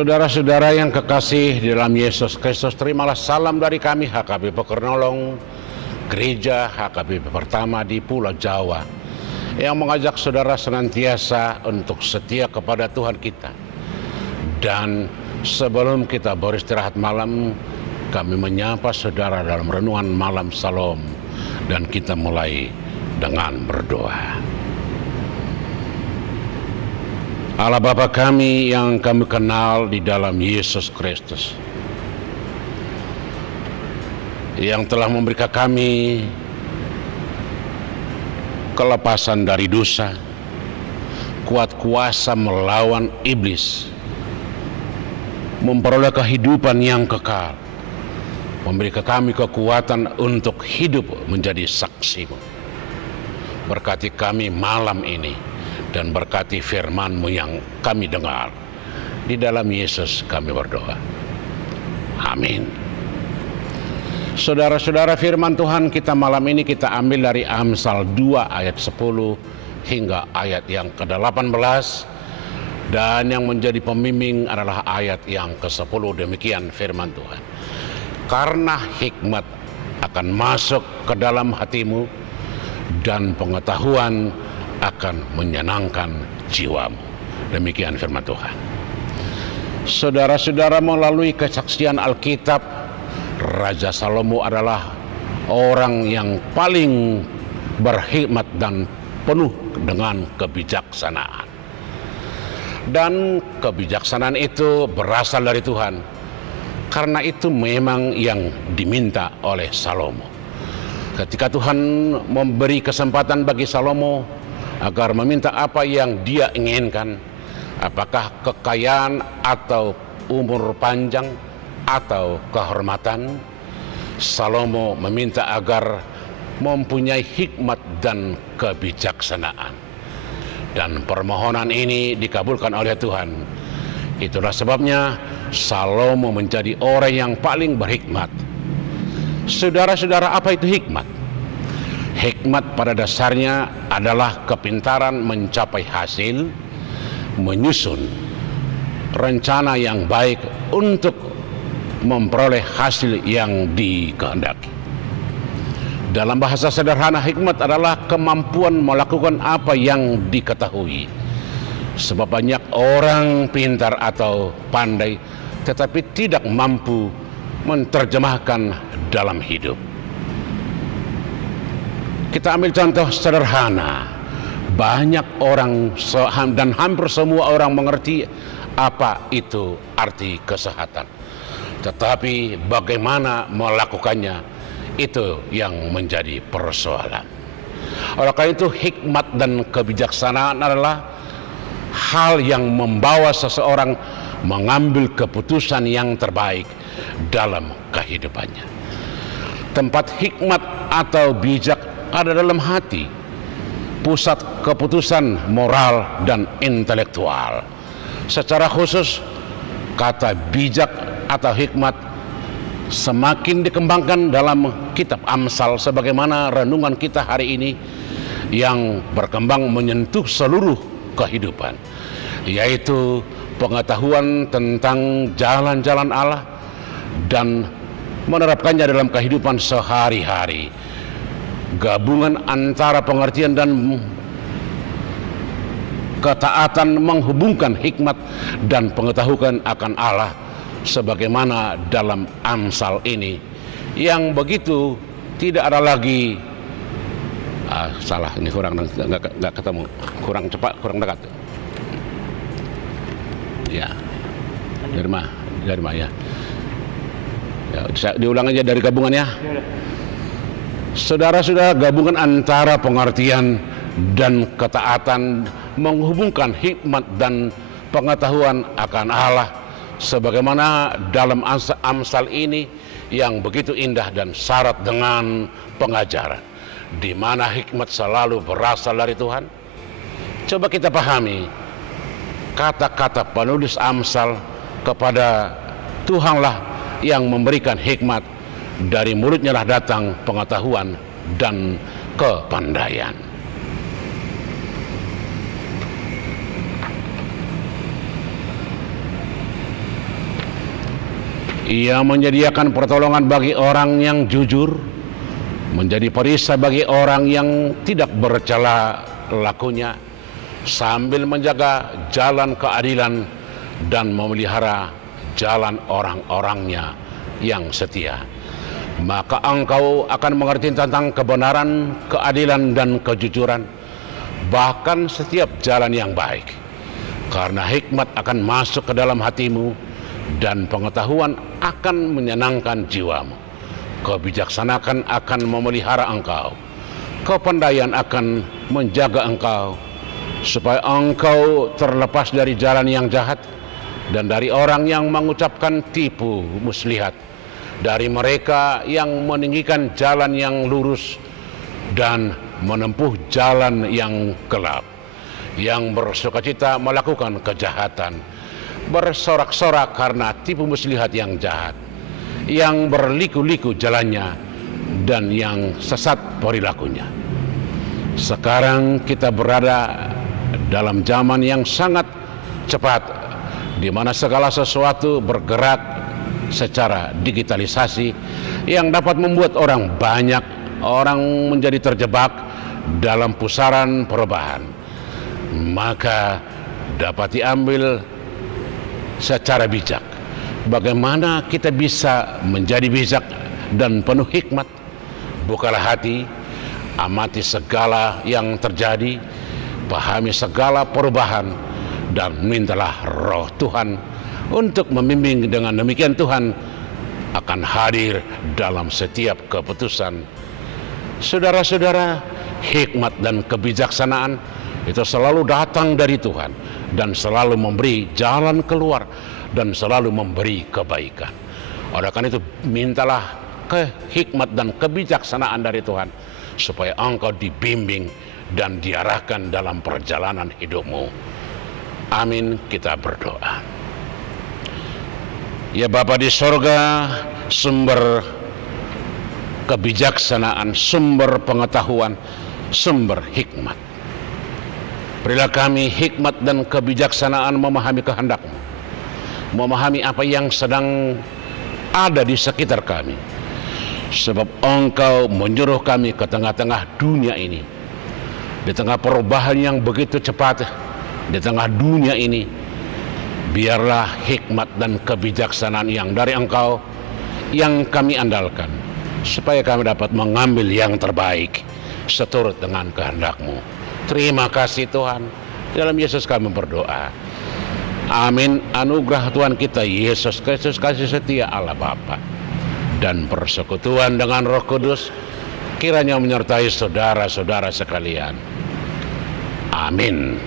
Saudara-saudara yang kekasih di dalam Yesus Kristus, terimalah salam dari kami HKBP Pekernolong, Gereja HKBP pertama di Pulau Jawa, yang mengajak saudara senantiasa untuk setia kepada Tuhan kita. Dan sebelum kita beristirahat malam, kami menyapa saudara dalam renungan malam Salam, dan kita mulai dengan berdoa. Allah Bapa kami yang kami kenal di dalam Yesus Kristus, yang telah memberikan kami kelepasan dari dosa, kuat kuasa melawan iblis, memperoleh kehidupan yang kekal, memberikan kami kekuatan untuk hidup menjadi saksi-Mu. Berkati kami malam ini, dan berkati firman-Mu yang kami dengar. Di dalam Yesus kami berdoa. Amin. Saudara-saudara, firman Tuhan kita malam ini kita ambil dari Amsal 2 ayat 10 hingga ayat yang ke-18. Dan yang menjadi pembimbing adalah ayat yang ke-10. Demikian firman Tuhan. Karena hikmat akan masuk ke dalam hatimu, dan pengetahuan akan menyenangkan jiwamu. Demikian firman Tuhan. Saudara-saudara, melalui kesaksian Alkitab, Raja Salomo adalah orang yang paling berhikmat dan penuh dengan kebijaksanaan. Dan kebijaksanaan itu berasal dari Tuhan. Karena itu memang yang diminta oleh Salomo. Ketika Tuhan memberi kesempatan bagi Salomo agar meminta apa yang dia inginkan, apakah kekayaan atau umur panjang atau kehormatan, Salomo meminta agar mempunyai hikmat dan kebijaksanaan. Dan permohonan ini dikabulkan oleh Tuhan. Itulah sebabnya Salomo menjadi orang yang paling berhikmat. Saudara-saudara, apa itu hikmat? Hikmat pada dasarnya adalah kepintaran mencapai hasil, menyusun rencana yang baik untuk memperoleh hasil yang dikehendaki. Dalam bahasa sederhana, hikmat adalah kemampuan melakukan apa yang diketahui. Sebab banyak orang pintar atau pandai tetapi tidak mampu menerjemahkan dalam hidup. Kita ambil contoh sederhana. Banyak orang dan hampir semua orang mengerti apa itu arti kesehatan. Tetapi bagaimana melakukannya, itu yang menjadi persoalan. Oleh karena itu, hikmat dan kebijaksanaan adalah hal yang membawa seseorang mengambil keputusan yang terbaik dalam kehidupannya. Tempat hikmat atau bijak ada dalam hati, pusat keputusan moral dan intelektual. Secara khusus, kata bijak atau hikmat semakin dikembangkan dalam kitab Amsal, sebagaimana renungan kita hari ini yang berkembang menyentuh seluruh kehidupan, yaitu pengetahuan tentang jalan-jalan Allah dan menerapkannya dalam kehidupan sehari-hari. Gabungan antara pengertian dan ketaatan menghubungkan hikmat dan pengetahuan akan Allah, sebagaimana dalam Amsal ini yang begitu tidak ada lagi salah, ini kurang nggak ketemu, kurang cepat, kurang dekat. Ya, dari mana ya? Ya, diulang aja dari gabungan ya. Saudara-saudara, gabungan antara pengertian dan ketaatan menghubungkan hikmat dan pengetahuan akan Allah, sebagaimana dalam Amsal ini yang begitu indah dan syarat dengan pengajaran, di mana hikmat selalu berasal dari Tuhan. Coba kita pahami kata-kata penulis Amsal kepada Tuhanlah yang memberikan hikmat. Dari mulutnya lah datang pengetahuan dan kepandaian. Ia menyediakan pertolongan bagi orang yang jujur, menjadi perisai bagi orang yang tidak bercela lakunya, sambil menjaga jalan keadilan dan memelihara jalan orang-orangnya yang setia. Maka engkau akan mengerti tentang kebenaran, keadilan, dan kejujuran, bahkan setiap jalan yang baik. Karena hikmat akan masuk ke dalam hatimu, dan pengetahuan akan menyenangkan jiwamu. Kebijaksanaan akan memelihara engkau, kepandaian akan menjaga engkau, supaya engkau terlepas dari jalan yang jahat dan dari orang yang mengucapkan tipu muslihat, dari mereka yang meninggikan jalan yang lurus dan menempuh jalan yang gelap, yang bersukacita melakukan kejahatan, bersorak-sorak karena tipu muslihat yang jahat, yang berliku-liku jalannya, dan yang sesat perilakunya. Sekarang kita berada dalam zaman yang sangat cepat, di mana segala sesuatu bergerak secara digitalisasi yang dapat membuat banyak orang menjadi terjebak dalam pusaran perubahan. Maka dapat diambil secara bijak. Bagaimana kita bisa menjadi bijak dan penuh hikmat? Bukalah hati, amati segala yang terjadi, pahami segala perubahan, dan mintalah Roh Tuhan untuk membimbing. Dengan demikian Tuhan akan hadir dalam setiap keputusan. Saudara-saudara, hikmat dan kebijaksanaan itu selalu datang dari Tuhan dan selalu memberi jalan keluar dan selalu memberi kebaikan. Oleh karena itu, mintalah hikmat dan kebijaksanaan dari Tuhan supaya engkau dibimbing dan diarahkan dalam perjalanan hidupmu. Amin. Kita berdoa. Ya Bapa di sorga, sumber kebijaksanaan, sumber pengetahuan, sumber hikmat, berilah kami hikmat dan kebijaksanaan memahami kehendak-Mu, memahami apa yang sedang ada di sekitar kami, sebab Engkau menyuruh kami ke tengah-tengah dunia ini, di tengah perubahan yang begitu cepat, di tengah dunia ini. Biarlah hikmat dan kebijaksanaan yang dari Engkau yang kami andalkan, supaya kami dapat mengambil yang terbaik seturut dengan kehendak-Mu. Terima kasih Tuhan. Dalam Yesus kami berdoa. Amin. Anugerah Tuhan kita Yesus Kristus, kasih setia Allah Bapa, dan persekutuan dengan Roh Kudus kiranya menyertai saudara-saudara sekalian. Amin.